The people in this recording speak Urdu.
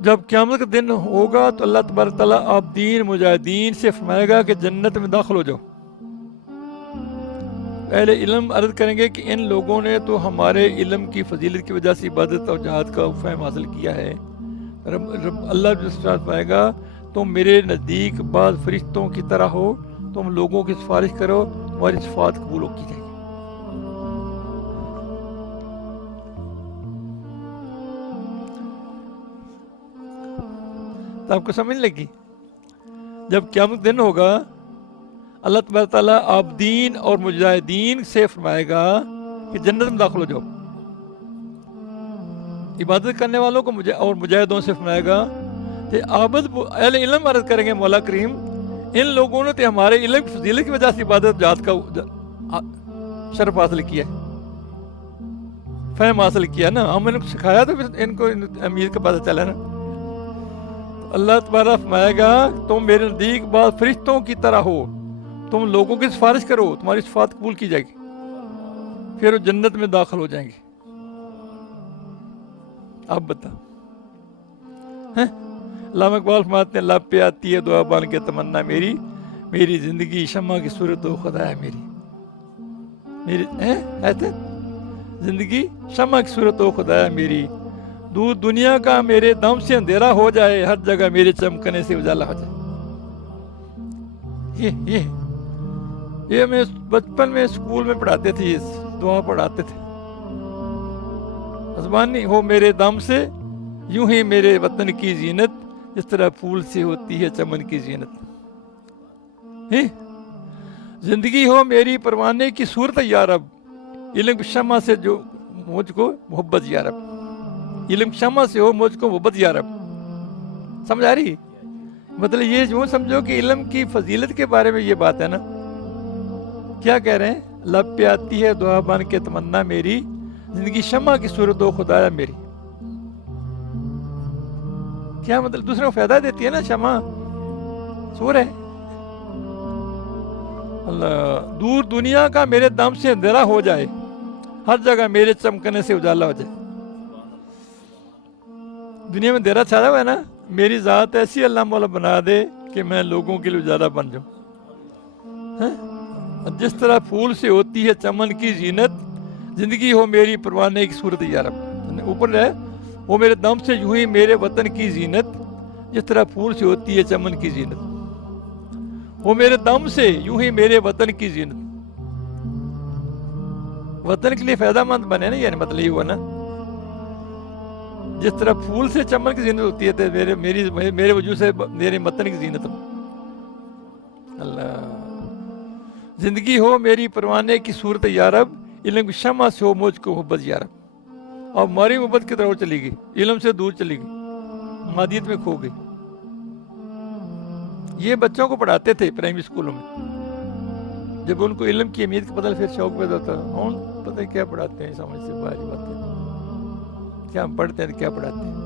جب قیامت کا دن ہوگا تو اللہ تبارک تعالیٰ عابدین مجاہدین سے فرمائے گا کہ جنت میں داخل ہو جاؤ. اہل علم عرض کریں گے کہ ان لوگوں نے تو ہمارے علم کی فضیلت کی وجہ سے عبادت اور جہاد کا فہم حاصل کیا ہے. اللہ فرمائے گا تم میرے نزدیک بعض فرشتوں کی طرح ہو, تم لوگوں کی سفارش کرو, تمہاری شفاعت قبول ہو کی جائے گی. تو آپ کو سمجھ لگی, جب قیامت دن ہوگا اللہ تبارک تعالیٰ عابدین اور مجاہدین سے فرمائے گا کہ جنت میں داخل ہو جاؤ. عبادت کرنے والوں کو اور مجاہدوں سے فرمائے گا کہ عابد اہل علم عرض کریں گے مولا کریم ان لوگوں نے تو ہمارے علم کی فضیلت کی وجہ سے عبادت جہاد کا شرف حاصل کیا ہے, فہم حاصل کیا نا, ہم ان کو سکھایا تو پھر ان کو امیر کا پتہ چلا نا. اللہ تبارک فرمائے گا تم میرے نزدیک بعض فرشتوں کی طرح ہو, تم لوگوں کی سفارش کرو, تمہاری شفاعت قبول کی جائے گی, پھر وہ جنت میں داخل ہو جائیں گے. آپ بتا علامہ اقبال فرماتے ہیں لب پہ آتی ہے دعا بن کے تمنا میری, میری زندگی شمع کی صورت ہو خدا ہے میری ایسے زندگی شمع کی صورت ہو خدا ہے میری, دور دنیا کا میرے دم سے اندھیرا ہو جائے, ہر جگہ میرے چمکنے سے اجالا ہو جائے. یہ میں بچپن میں اسکول میں پڑھاتے تھے, یہ دعا پڑھاتے تھے. آسمانی ہو میرے دم سے یوں ہی میرے وطن کی زینت, جس طرح پھول سے ہوتی ہے چمن کی زینت. زندگی ہو میری پروانے کی صورت یا رب, علم شمع سے جو مجھ کو محبت یا رب, علم شمع سے ہو مجھ کو محبت یا رب. سمجھ آ رہی؟ مطلب یہ جو سمجھو کہ علم کی فضیلت کے بارے میں یہ بات ہے نا. کیا کہہ رہے ہیں, لب پہ آتی ہے دعا بن کے تمنا میری, زندگی شمع کی صورت ہو خدایا میری. کیا مطلب دوسروں کو فائدہ دیتی ہے نا شمع, سور ہے. اللہ دور دنیا کا میرے دم سے اندھیرا ہو جائے, ہر جگہ میرے چمکنے سے اجالا ہو جائے. دنیا میں اندھیرا چھایا ہوا ہے نا, میری ذات ایسی اللہ مولا بنا دے کہ میں لوگوں کے لیے اجالا بن جاؤں. جس طرح پھول سے ہوتی ہے چمن کی زینت, زندگی ہو میری پروانے کی صورت یا رب. اوپر ہے وہ میرے دم سے یوں ہی میرے وطن کی زینت, جس طرح پھول سے ہوتی ہے چمن کی زینت. وہ میرے دم سے یوں ہی میرے وطن کی زینت. وطن کے لیے فائدہ مند بنے نا, یعنی مطلب یہ ہوا نا جس طرح پھول سے چمن کی زینت ہوتی ہے میرے وجود سے میرے وطن کی زینت. اللہ زندگی ہو میری پروانے کی صورت یا رب, علم کی شمع سے ہو مجھ کو محبت یا رب. اور ہماری محبت کی طرف چلی گئی, علم سے دور چلی گئی, مادیت میں کھو گئی. یہ بچوں کو پڑھاتے تھے پرائمری اسکولوں میں, جب ان کو علم کی اہمیت کا پتہ پھر شوق پیدا ہوتا ہے. پتہ کیا پڑھاتے ہیں, سمجھ سے باہر باتیں, کیا ہم پڑھتے ہیں کیا پڑھاتے ہیں.